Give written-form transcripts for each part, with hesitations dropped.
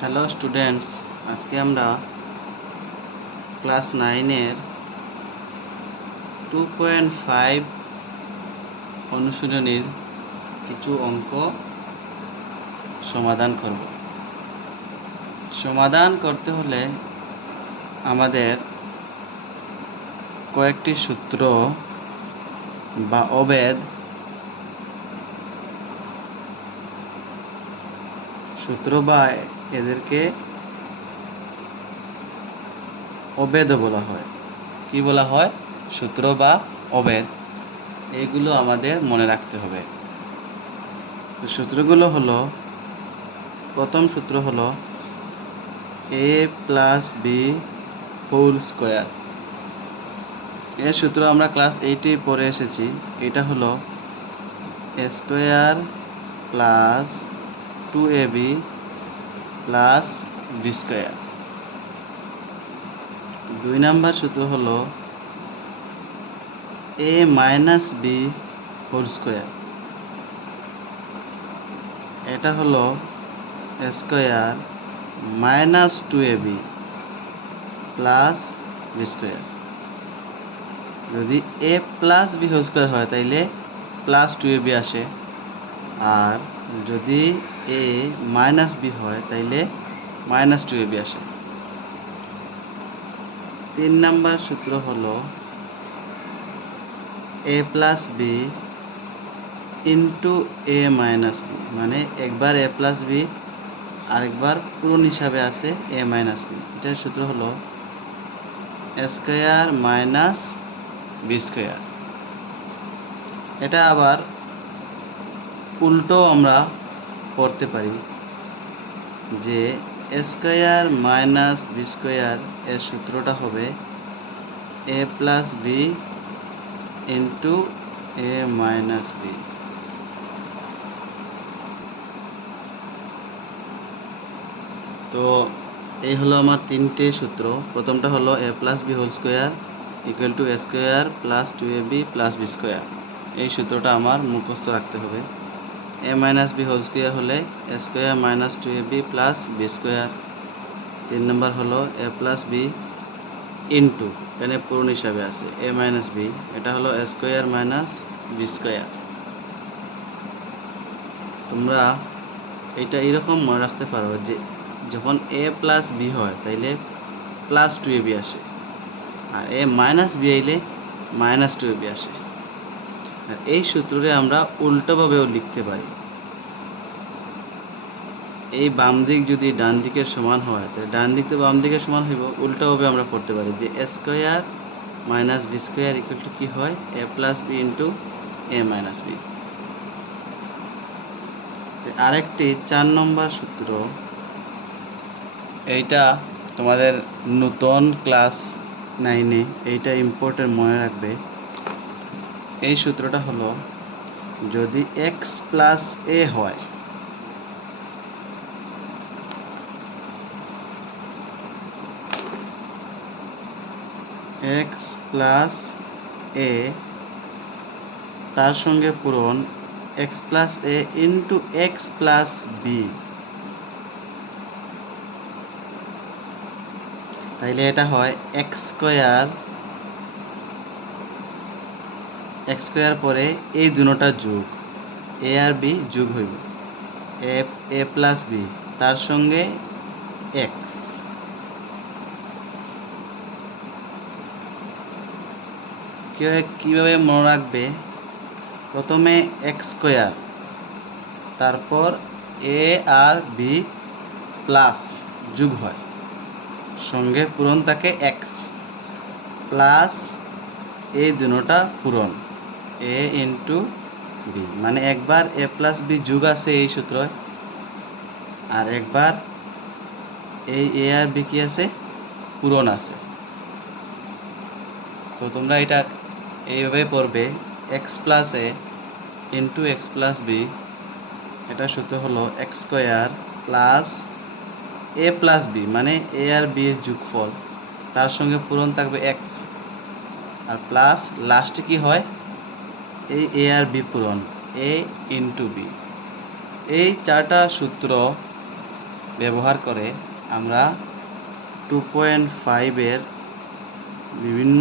Hello students, আজকে আমরা class 9-এর 2.5 অনুশীলনীর কিছু অঙ্ক সমাধান করব। সমাধান করতে হলে আমাদের কয়েকটি সূত্র বা অভেদ এদেরকে অভেদও বলা হয়। কি বলা হয়? সূত্র বা অভেদ। এইগুলো আমাদের মনে রাখতে হবে। তো সূত্রগুলো হলো, প্রথম সূত্র হলো a plus B whole square. এর সূত্র আমরা ক্লাস 8-এ পড়ে এসেছি। এটা হলো a square plus 2ab plus B square. 2 number সূত্র হলো a minus B whole square. এটা হলো a square minus 2ab plus B square. যদি a plus B whole square হয় তাইলে প্লাস 2ab আসে, আর যদি a মাইনাস বি হয় তাইলে মাইনাস 2ab আসে। 3 নাম্বার সূত্র হলো a plus B into a minus B, মানে একবার a প্লাস বি আরেকবার পূরণ হিসাবে আছে a মাইনাস বি। এটার সূত্র হলো a square minus B square. এটা আবার উল্টো আমরা পড়তে পারি যে a square minus B square এর সূত্রটা হবে a plus B into a minus B. তো এই হলো আমার তিনটে সূত্র। প্রথমটা হলো a plus B whole square equal to a square plus 2ab plus B square. এই সূত্রটা আমার মুখস্থ রাখতে হবে। a minus B whole square হলে a square minus 2ab plus B square. 3 নম্বর হলো a প্লাস বি ইন্টু, এখানে পূরণ হিসাবে আছে a মাইনাস বি, এটা হলো a square minus B square. তোমরা এটা এরকম মনে রাখতে পারো যে যখন a প্লাস বি হয় তাইলে প্লাস 2ab আসে, আর a মাইনাস বি আইলে মাইনাস 2ab আসে। আর এই সূত্রটি আমরা উল্টোভাবেও লিখতে পারি। এই বাম দিক যদি ডান দিকের সমান হয় তাহলে ডান দিক তো বাম দিকের সমান হইব, উল্টোভাবে আমরা করতে পারি যে a square minus B square equal to কী হয়? a plus B into a minus B. আরেকটি 4 নম্বর সূত্র, এইটা তোমাদের নতুন ক্লাস 9-এ এইটা ইম্পর্টেন্ট মনে রাখবে। এই সূত্রটা হলো যদি x প্লাস a হয়, x প্লাস a তার সঙ্গে পূরণ x plus a into x plus B, তাইলে এটা হয় x স্কোয়ার পরে এই দুটোটা যোগ a আর b যোগ হইব a প্লাস বি তার সঙ্গে x। কীভাবে মনে রাখবে? প্রথমে x স্কোয়ার, তারপর a আর b প্লাস যোগ হয়, সঙ্গে পূরণ থাকে x, প্লাস এই দুটোটা পূরণ a ইন্টু বি, মানে একবার a প্লাস বি যোগ আছে এই সূত্রয়, আর একবার এই a আর b কি আছে? পূরণ আছে। তো তোমরা এটা এইভাবে পড়বে x plus a into x plus B. এটা সূত্র হলো x square plus a plus B, মানে a আর b এর যোগফল, তার সঙ্গে পূরণ থাকবে x, আর প্লাস লাস্টে কি হয়? এই a আর b পূরণ a ইন্টু বি। এই 4টা সূত্র ব্যবহার করে আমরা 2.5 এর বিভিন্ন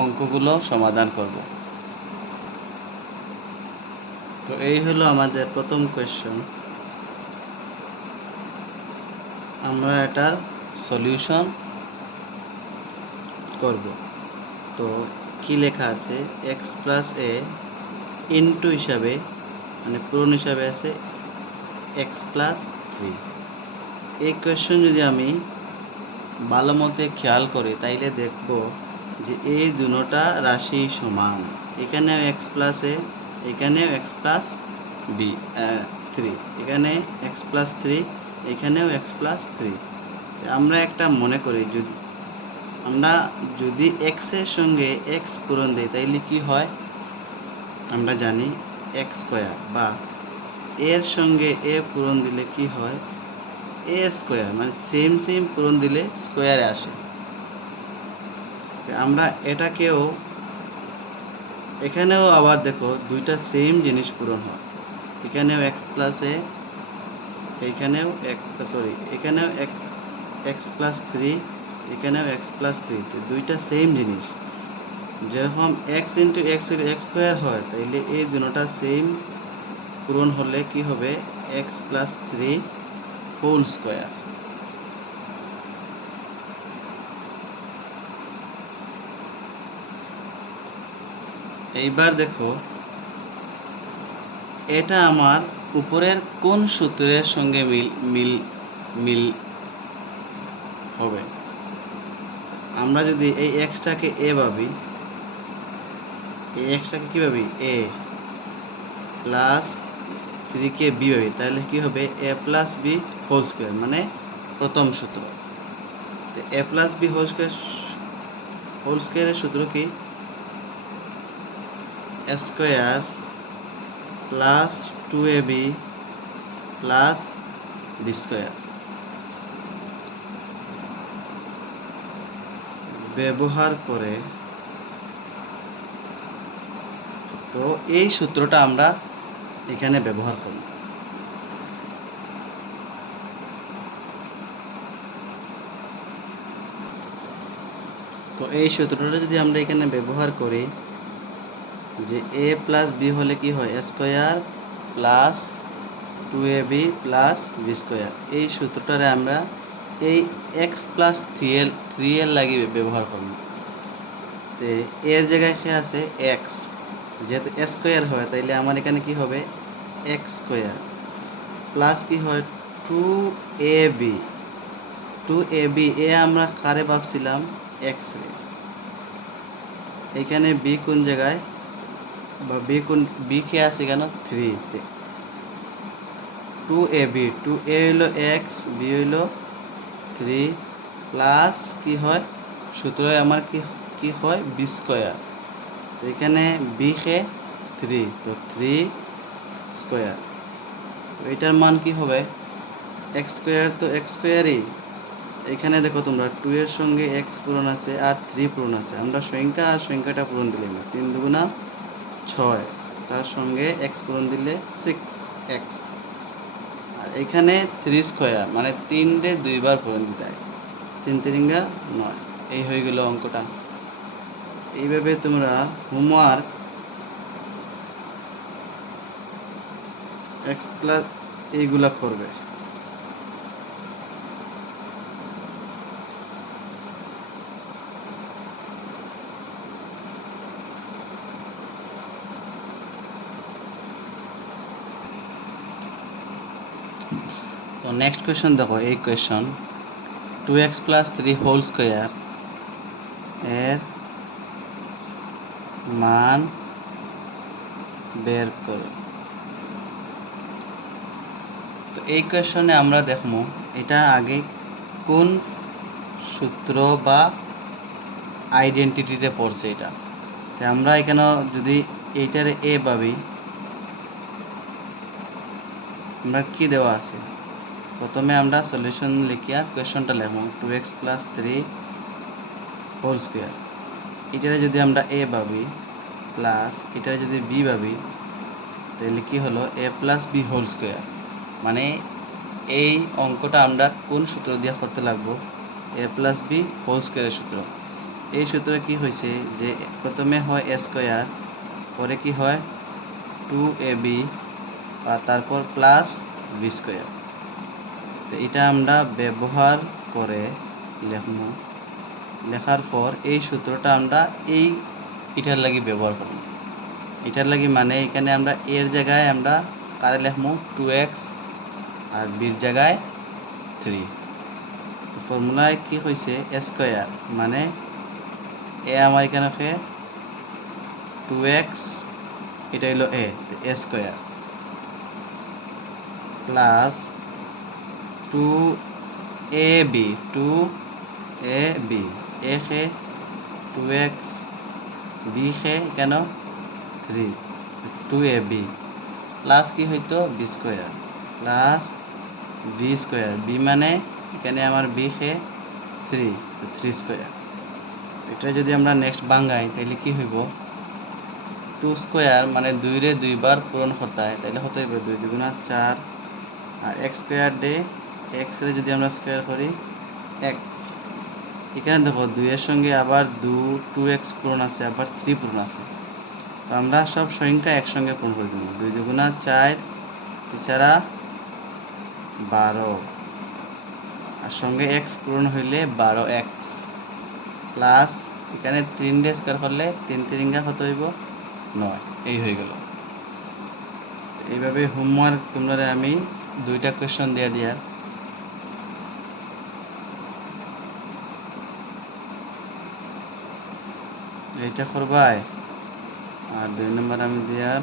অঙ্কগুলো সমাধান করব। তো এই হলো আমাদের প্রথম কোয়েশ্চন। আমরা এটার সলিউশন করব। তো কি লেখা আছে, এক্স প্লাস এ ইন্টু হিসাবে মানে পূরণ হিসাবে আছে এক্স প্লাস 3। এই কোয়েশ্চন যদি আমি ভালো মতে খেয়াল করি তাইলে দেখব যে এই দুটোটা রাশি সমান। এখানেও এক্স প্লাস এ, এখানেও এক্স প্লাস বি 3, এখানে এক্স প্লাস 3, এখানেও এক্স প্লাস 3। আমরা একটা মনে করি, আমরা যদি এক্স এর সঙ্গে এক্স পূরণ দিই তাইলে কি হয় আমরা জানি এক্স স্কোয়ার, বা এর সঙ্গে এ পূরণ দিলে কি হয় এ স্কোয়ার, মানে সেম পূরণ দিলে স্কোয়ারে আসে। আমরা এটাকেও এখানেও আবার দেখো দুইটা সেম জিনিস পূরণ হয়। এখানেও এক্স প্লাস এ, এখানেও এখানেও এক্স প্লাস 3, এখানেও এক্স প্লাস 3। তো দুইটা সেম জিনিস, যেরকম এক্স ইন্টু এক্স হলে এক্স স্কোয়ার হয়, তাইলে এই দুটোটা সেম পূরণ হলে কি হবে এক্স প্লাস 3 হোল স্কোয়ার। এইবার দেখো এটা আমার উপরের কোন সূত্রের সঙ্গে মিল হবে। আমরা যদি এই এক্সটাকে এ ভাবি, এই এক্সটাকে কী ভাবি এ প্লাস 3কে বি ভাবি, তাহলে কি হবে এ প্লাস বি হোল স্কোয়ার, মানে প্রথম সূত্র। তো এ প্লাস বি হোল স্কোয়ারের সূত্র কি A square plus 2ab plus B square ব্যবহার করে। তো এই সূত্রটা আমরা এখানে ব্যবহার করি। তো এই সূত্রটা যদি আমরা এখানে ব্যবহার করি, যে এ প্লাস বি হলে কি হয় A square plus 2ab plus B square, এই সূত্রটারে আমরা এই এক্স প্লাস 3 এর লাগিয়ে ব্যবহার করব। তো এর জায়গায় কি আছে এক্স, যেহেতু এ স্কোয়ার হয় তাইলে আমার এখানে কি হবে এক্স স্কোয়ার প্লাস কি হয় 2ab। 2ab এ আমরা কারে ভাবছিলাম এক্স রে, এখানে বি কোন জায়গায়, বা বি কে আছে কেন 3-তে। 2ab 2a হইলো এক্স, বি হইলো 3 প্লাস কি হয় সূত্রে আমার কি হয় বি স্কোয়ার। তো এখানে বি কে 3, তো 3 স্কোয়ার। তো এটার মান কি হবে এক্স স্কোয়ার, তো এক্স স্কোয়ারই। এখানে দেখো তোমরা 2 এর সঙ্গে এক্স পূরণ আছে আর 3 পূরণ আছে, আমরা সংখ্যা আর সংখ্যাটা পূরণ দিলাম 3 দুগুণা 6, তার সঙ্গে এক্স পূরণ দিলে 6x। আর এখানে 3 স্কোয়ার মানে 3-রে 2বার পূরণ দিতে হয়, 3 3 9। এই হয়ে গেল অঙ্কটা। এইভাবে তোমরা হোমওয়ার্ক এক্স প্লাস এইগুলা করবে। তো নেক্সট কোয়েশ্চন দেখো, এই question 2x plus 3 whole square এর মান বের করো। তো এই কোয়েশ্চনে আমরা দেখবো এটা আগে কোন সূত্র বা আইডেন্টিটিতে পড়ছে এটা। তো আমরা এখানে যদি এইটারে এ ভাবি, আমরা কি দেওয়া আছে, প্রথমে আমরা সলিউশন লিখিয়া কোয়েশ্চনটা লিখব 2x প্লাস 3 হোল স্কোয়ার। এটারে যদি আমরা এ ভাবি প্লাস এটারে যদি বি ভাবি, তাহলে কি হলো এ প্লাস বি হোল স্কোয়ার। মানে এই অঙ্কটা আমরা কোন সূত্র দিয়ে করতে লাগবো? এ প্লাস বি হোল স্কোয়ারের সূত্র। এই সূত্রে কি হয়েছে যে প্রথমে হয় এ স্কোয়ার, পরে কি হয় 2ab আর তারপর প্লাস বি স্কোয়ার। তো এটা আমরা ব্যবহার করে লিখবো। লেখার পর এই সূত্রটা আমরা এটার লাগি ব্যবহার করব। এটার লাগি মানে এখানে আমরা এর জায়গায় আমরা কারে লিখবো 2x আর বির জায়গায় 3। তো ফর্মুলায় কি হয়েছে এ স্কোয়ার মানে এ আমার এখানে 2x, এটা হলো A square plus 2ab, 2ab এ 2x, বি কেন 3, 2ab প্লাস কি হইতো B square plus B square, B মানে এখানে আমার বি 3, তো 3 স্কোয়ার। এটা যদি আমরা নেক্সট বাঙ্গাই তাহলে কি হইব 2 স্কোয়ার মানে 2 রে 2 বার পূরণ করতে হয়, তাহলে হতে হইব 2 দুগুণা 4 আর এক্স স্কোয়ার ডে এক্স রে যদি আমরা স্কোয়ার করি এক্স। এখানে দেখো 2 এর সঙ্গে আবার 2x পূরণ আছে, আবার 3 পূরণ আছে। তো আমরা সব সংখ্যা একসঙ্গে পূরণ করে দেবো। 2 দুগুণা 4, 3 12 আর সঙ্গে এক্স পূরণ হইলে 12x প্লাস এখানে 3 ডে স্কোয়ার করলে 3 3 কত হইব 9। এই হয়ে গেল। এইভাবে হোমওয়ার্ক তোমরা আমি 2টা কোয়েশ্চন দিয়ে দিয়ার। এইটা করবাই আর 2 নম্বর আমি দিয়ার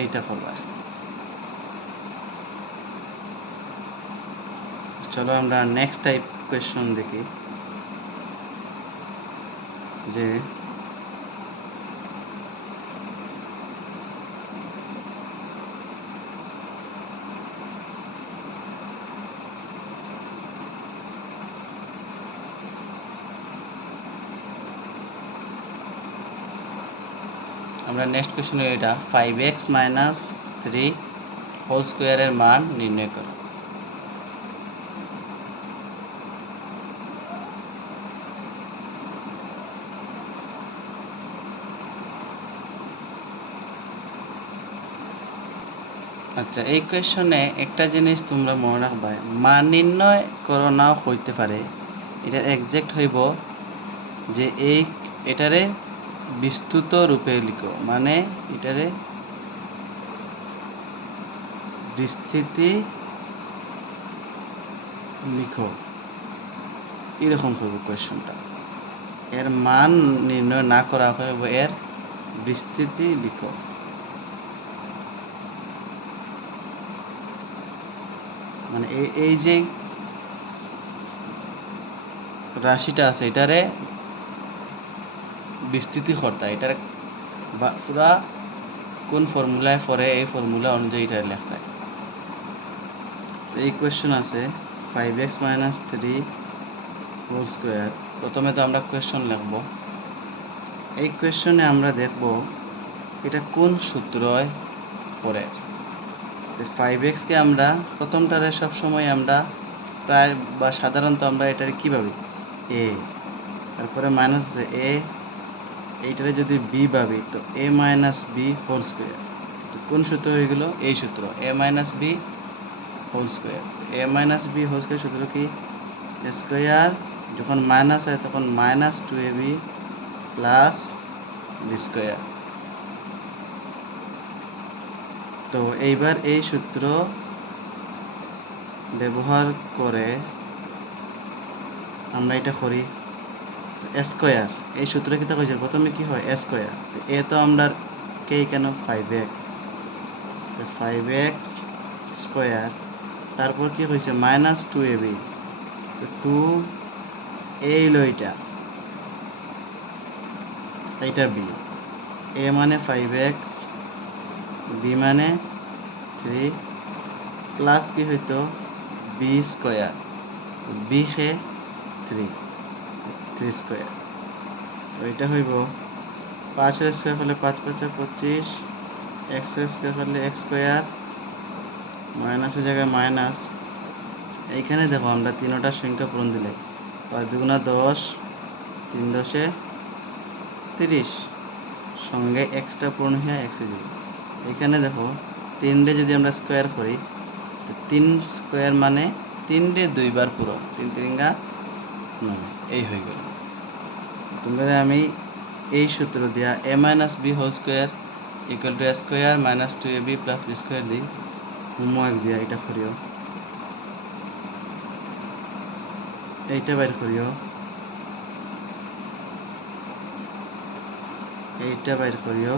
এইটা করবাই। চলো আমরা নেক্সট টাইপ কোয়েশ্চন দেখি যে আমরা নেক্সট কোয়েশ্চন এটা 5x - 3 হোল স্কোয়ারের মান নির্ণয় করো। আচ্ছা, এই কোয়েশ্চনে একটা জিনিস তোমরা মনে রাখবা, মান নির্ণয় করো নাও হইতে পারে, এটা এক্সাক্ট হইব যে এটারে বিস্তৃত রূপে লিখো, মানে এটারে বিস্তৃতি লিখো, এরকম করবো কোয়েশ্চনটা। এর মান নির্ণয় না করা হইব, এর বিস্তৃতি লিখো। মানে এই যে রাশিটা আছে এটারে বিস্তৃতি করতে, এটার পুরা কোন ফর্মুলায় পরে এই ফর্মুলা অনুযায়ী এটা লিখতে। তো এই কোয়েশ্চন আছে 5x - 3 হোল স্কোয়ার। প্রথমে তো আমরা কোয়েশ্চন লিখব। এই কোয়েশ্চনে আমরা দেখব এটা কোন সূত্রয় পড়ে। তো 5xকে আমরা প্রথমটারে সবসময় আমরা প্রায় বা সাধারণত আমরা এটারে কীভাবে এ, তারপরে মাইনাস আছে এ, এইটারে যদি বি ভাবি তো a - b হোল স্কোয়ার। তো কোন সূত্র হয়ে গেল এই সূত্র a - b whole square. a - b whole square সূত্র কি স্কোয়ার, যখন মাইনাস হয় তখন -2ab প্লাস বি স্কোয়ার। তো এইবার এই সূত্র ব্যবহার করে আমরা এটা করি স্কোয়ার। এই সূত্রে কি হয়েছে প্রথমে কি হয় স্কোয়ার, তো এ তো আমরা কে কেন 5x, তো 5x স্কোয়ার, তারপর কি হয়েছে -2ab, তো 2 এই হলো এইটা বি, এ মানে 5x, বি মানে 3 প্লাস কি হইতো বি স্কোয়ার, বি 3 স্কোয়ার। তো এটা হইব 5 স্কোয়ার হলে 5 × 5 = 25 এক্স স্কোয়ার করলে এক্স স্কোয়ার, মাইনাসের জায়গায় মাইনাস। এইখানে দেখো আমরা তিনোটা সংখ্যা পূরণ দিলে 5 দুগুণা 10, 3 10 30, সঙ্গে এক্সটা পূরণ হয়ে এক্স হয়ে যাবে। এখানে দেখো 3 যদি আমরা স্কোয়ার করি, তো 3 স্কোয়ার মানে 3 2বার পূরণ, 3 3 9, এই হয়ে গেল। তোমরা আমি এই সূত্র দিয়া a minus B whole square equal to a square minus 2ab plus B square দিই, হোমওয়ার্ক দিয়া এটা করিও, এইটা বাইর করিও, এইটা বাইর করিও,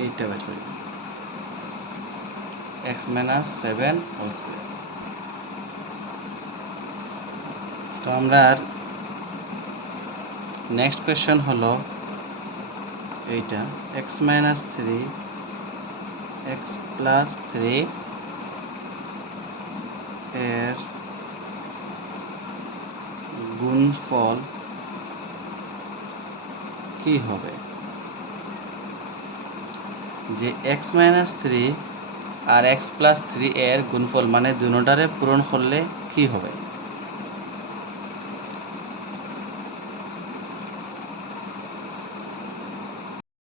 এইটা বাইর করিও, x মাইনাস 7 হোল স্কোয়ার। তো আমরা নেক্সট কোয়েশ্চন হলো এইটা x মাইনাস 3 x প্লাস 3 এর গুণফল কি হবে? যে x মাইনাস 3 আর x প্লাস 3 এর গুণফল মানে দুটোটারে পূরণ করলে কি হবে?